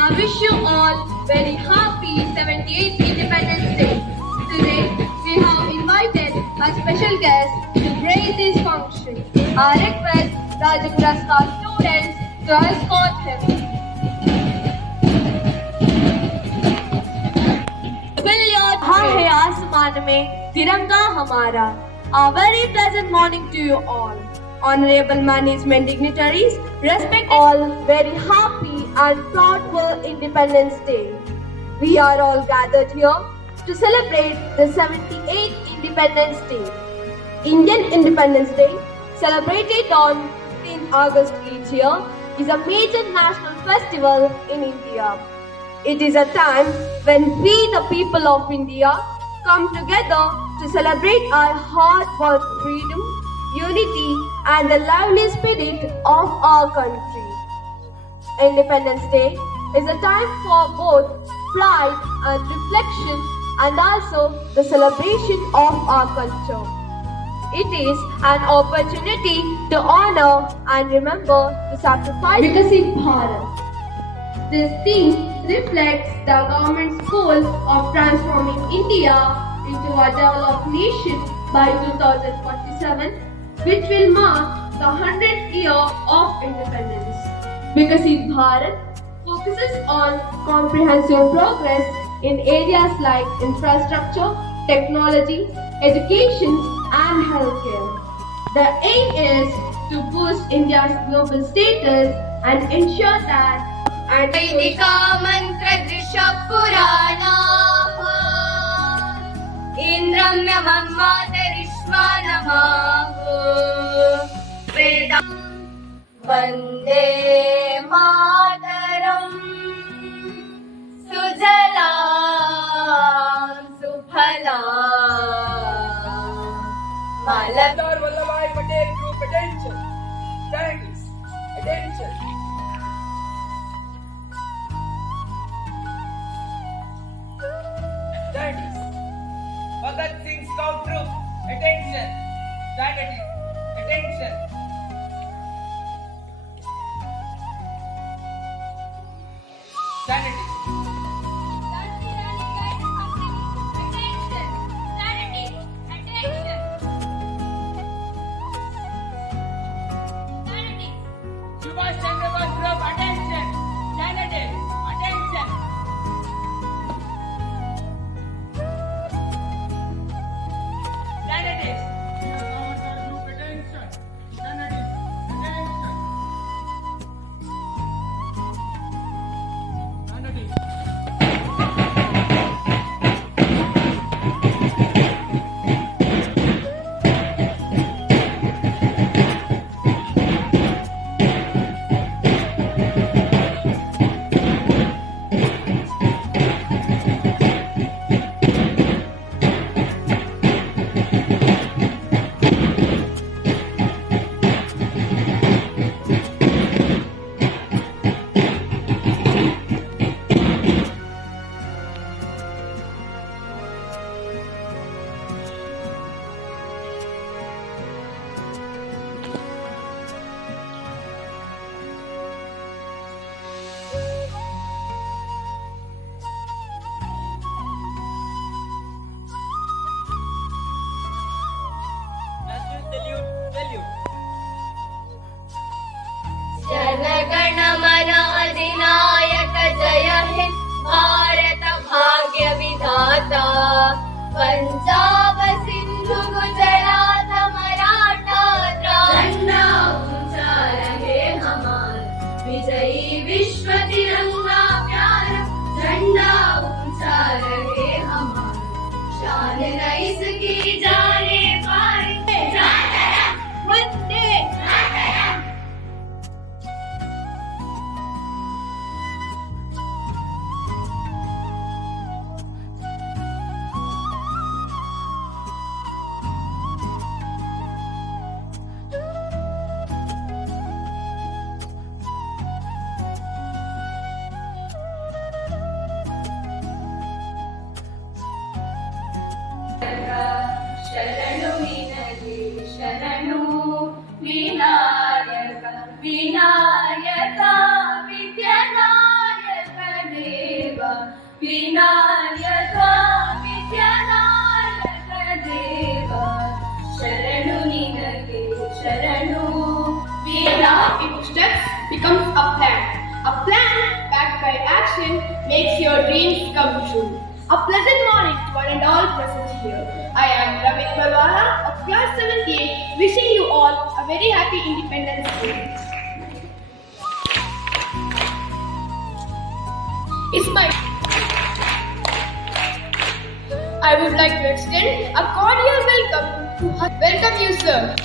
I wish you all very happy 78th Independence Day. Today we have invited a special guest to grace this function. I request Rajagura School students to escort him. हाँ है आसमान में तिरंगा हमारा. A very pleasant morning to you all. Honorable management dignitaries, respect all, very happy and proud for Independence Day. We are all gathered here to celebrate the 78th Independence Day. Indian Independence Day, celebrated on 15th August each year, is a major national festival in India. It is a time when we, the people of India, come together to celebrate our hard-won freedom, unity, and the lively spirit of our country. Independence Day is a time for both pride and reflection, and also the celebration of our culture. It is an opportunity to honor and remember the sacrifice. Vikasit Bharat. This theme reflects the government's goal of transforming India into a developed nation by 2047, which will mark the 100th year of independence. Vikasit Bharat focuses on comprehensive progress in areas like infrastructure, technology, education, and healthcare. The aim is to boost India's global status and ensure that Vaidika मन्त्रदृश्य पुराणाः इन्द्रम्य मन्मातरिष्वा नमः वेदा वन्दे मातरम् सुजलां सुफलां Sardar Vallabhbhai Patel Group, attention. Thanks. Attention. Thanks. Bhagat Singh Scout Group, attention. Strategy. Attention. Strategy. Subhash Chandra Bose Group, attention. Sanity. Attention. Sanity. Group, attention. Sanity. Attention. Sanity. जनगण मन अधिनायक जय हे भारत भाग्य विधाता पंजाब सिंधु गुजरात मराठा झंडा ऊंचा रहे हमारा विजयी विश्व तिरंगा प्यारा झंडा ऊंचा रहे हमारा शान रईस की जाने पारे वंदे शरणु विनायका विद्यानायक देव शरणु निनगे शरणु वीरा. If steps becomes a plan backed by action makes your dreams come true. A pleasant morning to one and all present here. I am Ravin Barwala of class 7th A, wishing you all a very happy Independence Day. It's my I would like to extend a cordial welcome you, sir.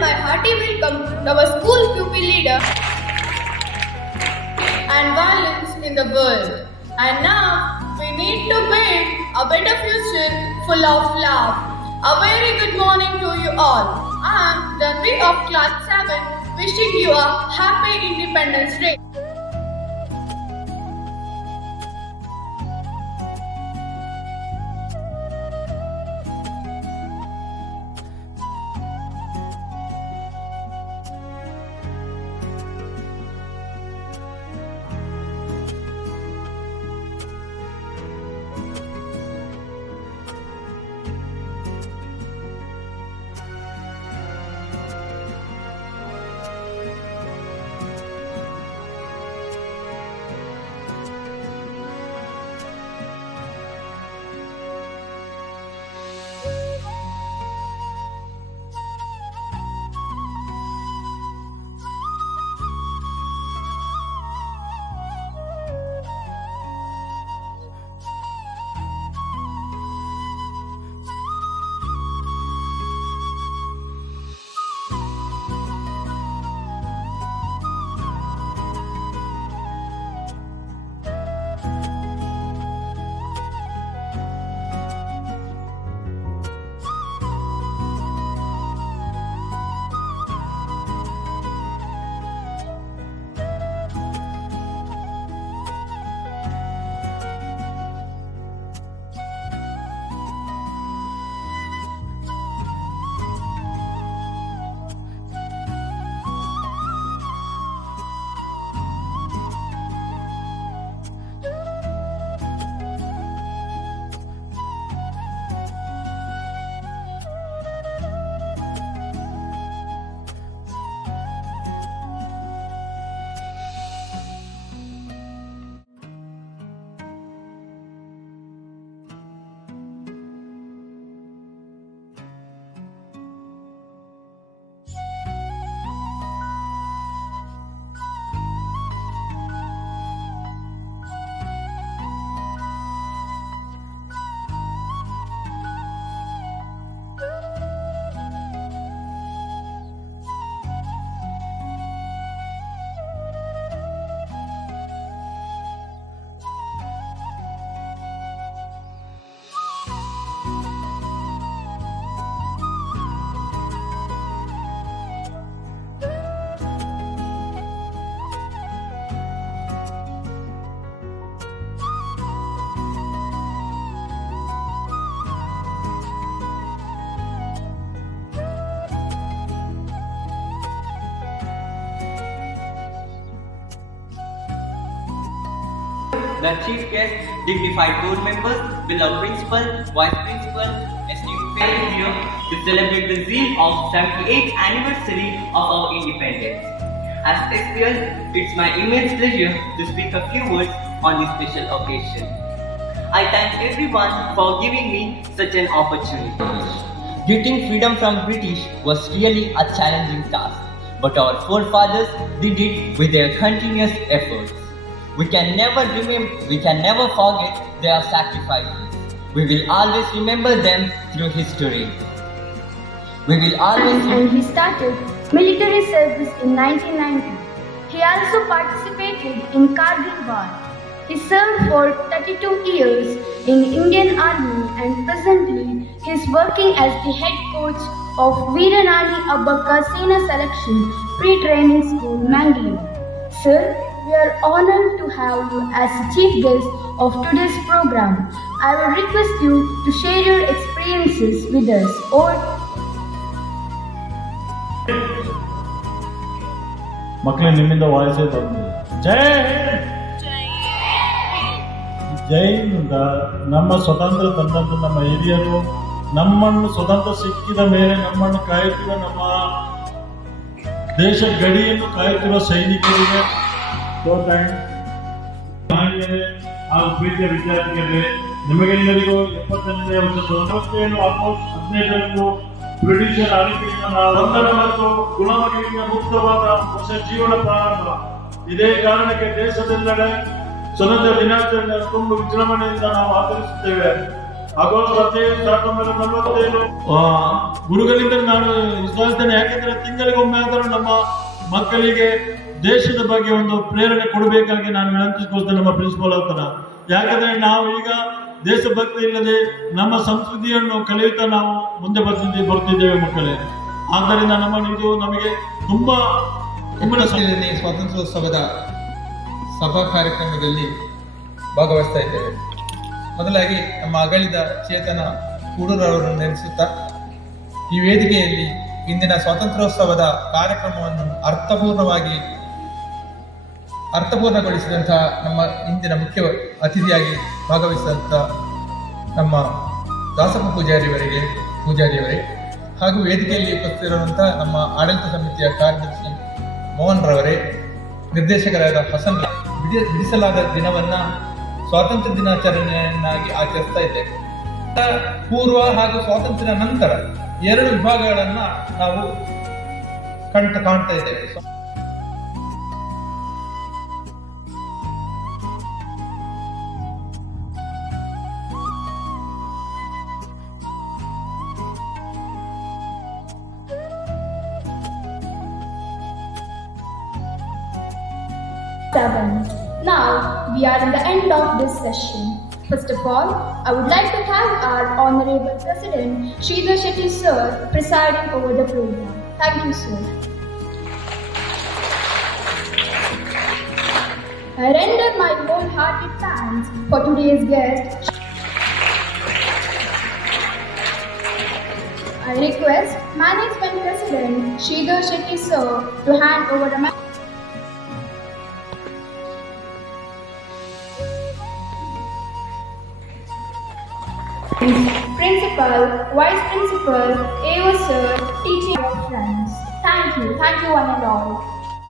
My hearty welcome to our school pupil leader and violence in the world. And now we need to build a better future full of love. A very good morning to you all. I am Janvi of class 7, wishing you a happy Independence Day. The chief guest, dignified board members, beloved principal, vice principal, esteemed parents here to celebrate the zeal of 78th anniversary of our independence. As SPL, it's my immense pleasure to speak a few words on this special occasion. I thank everyone for giving me such an opportunity. Getting freedom from British was really a challenging task, but our forefathers did it with their continuous efforts. We can never forget their sacrifices. We will always remember them through history. We will always. And he started military service in 1990. He also participated in Kargil War. He served for 32 years in Indian Army and presently he is working as the head coach of Veeranani Abbakka Sena Selection Pre-Training School, Mangalore. Sir, we are honored to have you as the chief guest of today's program. I will request you to share your experiences with us. ಮಕ್ಕಳು ನಿಮ್ಮಿಂದ ವಾಯ್ಸೇ ಬಂದಿಲ್ಲ. ಜೈ ಹಿಂದ್. ಜೈ ಹಿಂದ್. ನಮ್ಮ ಸ್ವತಂತ್ರ ತಂದಂತ ನಮ್ಮ ಹಿರಿಯರು, ನಮ್ಮನ್ನು ಸ್ವತಂತ್ರ ಸಿಕ್ಕಿದ ಮೇಲೆ ನಮ್ಮನ್ನು ಕಾಯುತ್ತಿರುವ ನಮ್ಮ ದೇಶ ಗಡಿಯನ್ನು ಕಾಯುತ್ತಿರುವ ಸೈನಿಕರಿಗೆ ಹಾಗೂ ಪ್ರೀತಿಯ ವಿದ್ಯಾರ್ಥಿಗಳೇ, ನಿಮಗೆಲ್ಲರಿಗೂ 70ನೇ ವರ್ಷದ 15ರಂದು ಬ್ರಿಟಿಷರ ಆಳ್ವಿಕೆಯಿಂದ ನಾವು ಬಂಧನ ಮತ್ತು ಗುಲಾಮಗಿರಿಯಿಂದ ಮುಕ್ತವಾದ ಹೊಸ ಜೀವನ ಪ್ರಾರಂಭ. ಇದೇ ಕಾರಣಕ್ಕೆ ದೇಶದೆಲ್ಲೆಡೆ ಸ್ವತಂತ್ರ ದಿನಾಚರಣೆ ತುಂಬ ವಿಜೃಂಭಣೆಯಿಂದ ನಾವು ಆಚರಿಸುತ್ತೇವೆ. ಆಗಸ್ಟ್ 17, 1947 ಗುರುಗಳಿಂದ ನಾನು ವಿಶ್ವಾಸಿಸ್ತೇನೆ. ಯಾಕೆಂದ್ರೆ ತಿಂಗಳಿಗೊಮ್ಮೆ ಆದರೂ ನಮ್ಮ ಮಕ್ಕಳಿಗೆ ದೇಶದ ಬಗ್ಗೆ ಒಂದು ಪ್ರೇರಣೆ ಕೊಡಬೇಕಾಗಿ ನಾನು ವಿನಂತಿಸಿಕೊಳ್ತೇನೆ ನಮ್ಮ ಪ್ರಿನ್ಸಿಪಾಲ್ ಹತ್ರ. ಯಾಕಂದ್ರೆ ನಾವು ಈಗ ದೇಶಭಕ್ತಿ ಇಲ್ಲದೆ ನಮ್ಮ ಸಂಸ್ಕೃತಿಯನ್ನು ಕಲಿಯುತ್ತಾ ನಾವು ಮುಂದೆ ಬರ್ತಿದ್ದೇವೆ ಮಕ್ಕಳೇ. ಆದ್ದರಿಂದ ಇದು ನಮಗೆ ತುಂಬಾ ಸ್ವಾತಂತ್ರ್ಯೋತ್ಸವದ ಸಭಾ ಕಾರ್ಯಕ್ರಮದಲ್ಲಿ ಭಾಗವಹಿಸ್ತಾ ಇದ್ದೇವೆ. ಮೊದಲಾಗಿ ನಮ್ಮ ಅಗಲಿದ ಚೇತನ ಕೂಡೂರವರನ್ನು ನೆನೆಸುತ್ತಾ ಈ ವೇದಿಕೆಯಲ್ಲಿ ಇಂದಿನ ಸ್ವಾತಂತ್ರ್ಯೋತ್ಸವದ ಕಾರ್ಯಕ್ರಮವನ್ನು ಅರ್ಥಪೂರ್ಣಗೊಳಿಸಿದಂತಹ ನಮ್ಮ ಇಂದಿನ ಮುಖ್ಯ ಅತಿಥಿಯಾಗಿ ಭಾಗವಹಿಸಿದಂಥ ನಮ್ಮ ದಾಸಪ್ಪ ಪೂಜಾರಿಯವರೇ ಹಾಗೂ ವೇದಿಕೆಯಲ್ಲಿ ಉಪಸ್ಥಿತಿರುವಂಥ ನಮ್ಮ ಆಡಳಿತ ಸಮಿತಿಯ ಕಾರ್ಯದರ್ಶಿ ಮೋಹನ್ ರವರೇ, ನಿರ್ದೇಶಕರಾದ ಹಸನ್, ಬಿಡಿಸಲಾದ ದಿನವನ್ನ ಸ್ವಾತಂತ್ರ್ಯ ದಿನಾಚರಣೆಯನ್ನಾಗಿ ಆಚರಿಸ್ತಾ ಇದ್ದೇವೆ. ಪೂರ್ವ ಹಾಗೂ ಸ್ವಾತಂತ್ರ್ಯ ನಂತರ 2 ವಿಭಾಗಗಳನ್ನ ನಾವು ಕಾಣ್ತಾ ಇದ್ದೇವೆ. Now we are in the end of this session. First of all, I would like to thank our Honorable President Sridhar Shetty Sir presiding over the program. Thank you, sir. I render my wholehearted thanks for today's guest. I request Management President Sridhar Shetty Sir to hand over the Principal, Vice Principal, AO Sir, teaching friends. Thank you one and all.